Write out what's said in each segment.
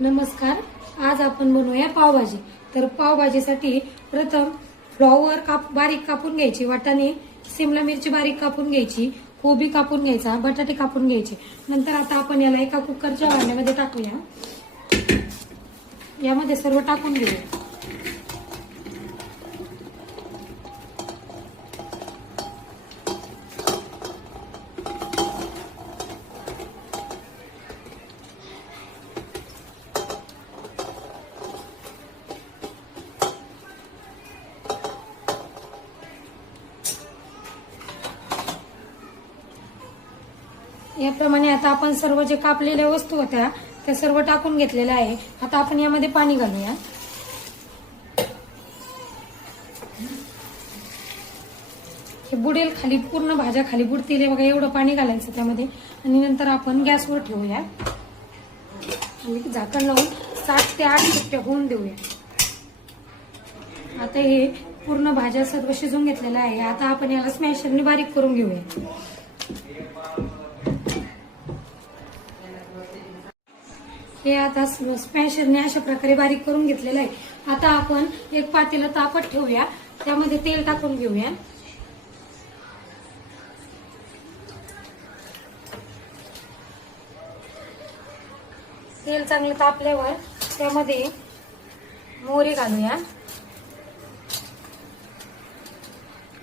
नमस्कार. आज आपण बनवूया पावभाजी. तर पावभाजीसाठी प्रथम फ्लॉवर बारीक कापून घ्यायची, वाटाणे शिमला मिरची बारीक कापून घ्यायची, कोबी कापून घ्यायचा, बटाटे कापून घ्यायचे. नंतर आता आपण याला एका कुकरच्या भांड्यामध्ये टाकूया. यामध्ये सर्व टाकून घेऊया. याप्रमाणे आता आपण सर्व जे कापलेल्या वस्तू होत्या त्या सर्व टाकून घेतलेल्या आहे. आता आपण यामध्ये पाणी घालूया. हे बुडेल खाली, पूर्ण भाज्या खाली बुडतील बघा, एवढं पाणी घालायचं त्यामध्ये. आणि नंतर आपण गॅसवर ठेवूया आणि झाकण लावून 7 ते 8 शिट्ट्या होऊन देऊया. आता हे पूर्ण भाज्या सर्व शिजून घेतलेल्या आहे. आता आपण याला स्मॅशरने बारीक करून घेऊया. हे आता स्मॅशरने अशा प्रकारे बारीक करून घेतलेलं आहे. आता आपण एक पातेलं तापत ठेवूया, त्यामध्ये तेल टाकून घेऊया. तेल चांगलं तापल्यावर त्यामध्ये मोहरी घालूया,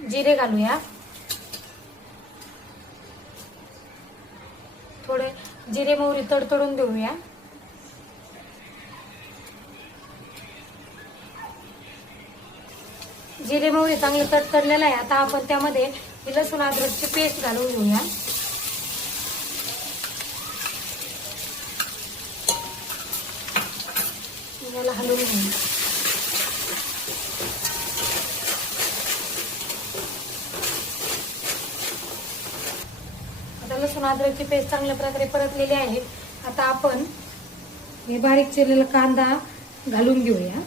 जिरे घालूया, थोडे जिरे मोहरी तडतडून देऊया. जिरे मोहरी चांगले तडतडलेलं आहे. आता आपण त्यामध्ये लसूण अद्रकची पेस्ट घालून घेऊया. याला हलवून घेऊया. आता लसूण अद्रकची पेस्ट चांगल्या प्रकारे परतलेली आहे. आता आपण हे बारीक चिरलेला कांदा घालून घेऊया.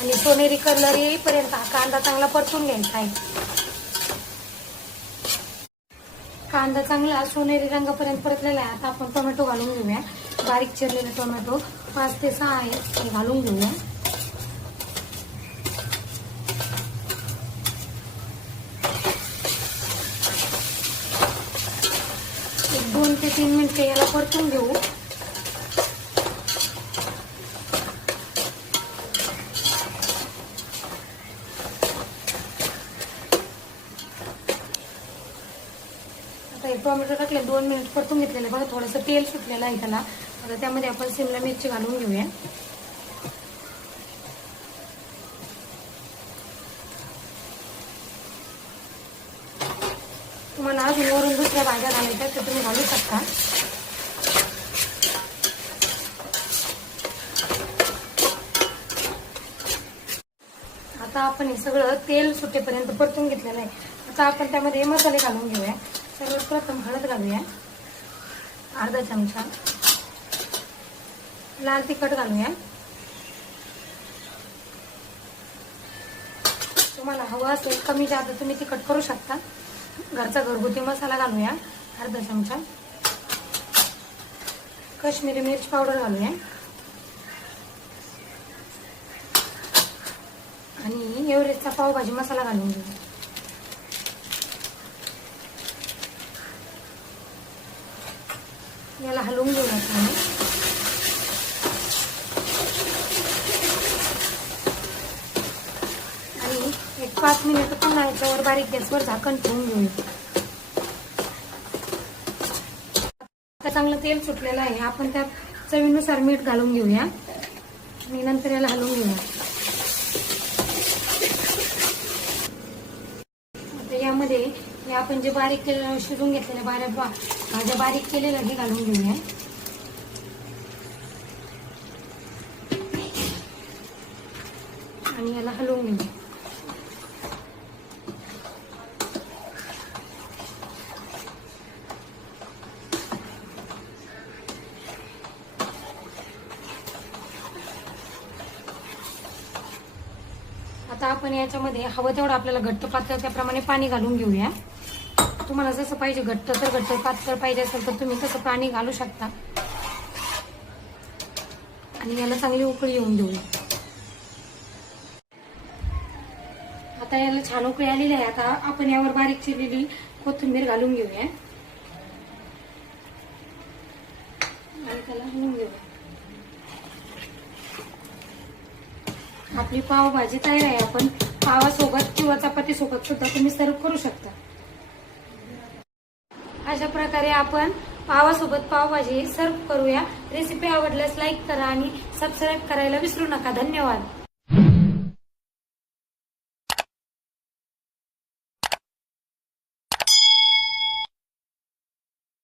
आणि सोनेरी कलर येईपर्यंत हा कांदा चांगला परतून घ्यायचा आहे. कांदा चांगला सोनेरी रंगापर्यंत परतलेला आहे. आता आपण टोमॅटो घालून घेऊया. बारीक चिरलेले टोमॅटो 5 ते 6 आहेत, हे घालून घेऊया. एक 2 ते 3 मिनिटे याला परतून घेऊ. टोमॅटो टाकले, 2 मिनिट परतून घेतलेले बघा. थोडंसं तेल सुटलेलं आहे त्याला. आता त्यामध्ये आपण शिमला मिरची घालून घेऊया. तुम्हाला अजून वरून दुसऱ्या भाज्या घालायच्या तर तुम्ही घालू शकता. आता आपण हे सगळं तेल सुटेपर्यंत परतून घेतलेलं आहे. आता आपण त्यामध्ये मसाले घालून घेऊया. सर्वप्रथम हळद घालूया, अर्धा चमचा. लाल तिखट घालूया. तुम्हाला हवं असेल कमी जास्त तुम्ही तिखट करू शकता. घरचा घरगुती मसाला घालूया, अर्धा चमचा. काश्मीरी मिरची पावडर घालूया आणि एव्हरेस्टचा पावभाजी मसाला घालून घेऊया. याला हलवून घेऊया. आणि एक 5 मिनिट पुन्हा याच्यावर बारीक गॅसवर झाकण ठेवून घेऊया. आता चांगलं तेल सुटलेलं आहे. आपण त्यात चवीनुसार मीठ घालून घेऊया आणि नंतर याला हलवून घेऊया. आता यामध्ये आपण जे बारीक शिजून घेतलेल्या भाज्या बारीक केलेल्या हे घालून घेऊया. आणि याला हलवून घेऊ. आता आपण याच्यामध्ये हवं तेवढं आपल्याला घट्ट पातळ त्याप्रमाणे पाणी घालून घेऊया. तुम्हाला जसं पाहिजे घट्ट तर घट्ट, पातळ पाहिजे असेल तर तुम्ही तसं पाणी घालू शकता. आणि याला चांगली उकळी येऊन देऊया. आता याला छान उकळी आलेली आहे. आता आपण यावर बारीक चिरलेली कोथिंबीर घालून घेऊया आणि त्याला हलवून घेऊया. आपली पावभाजी तयार आहे. आपण पावासोबत किंवा चपाती सोबत सुद्धा तुम्ही सर्व करू शकता. अशा प्रकारे आपण पावासोबत पावभाजी सर्व करूया. रेसिपी आवडल्यास लाईक करा आणि सबस्क्राईब करायला विसरू नका. धन्यवाद.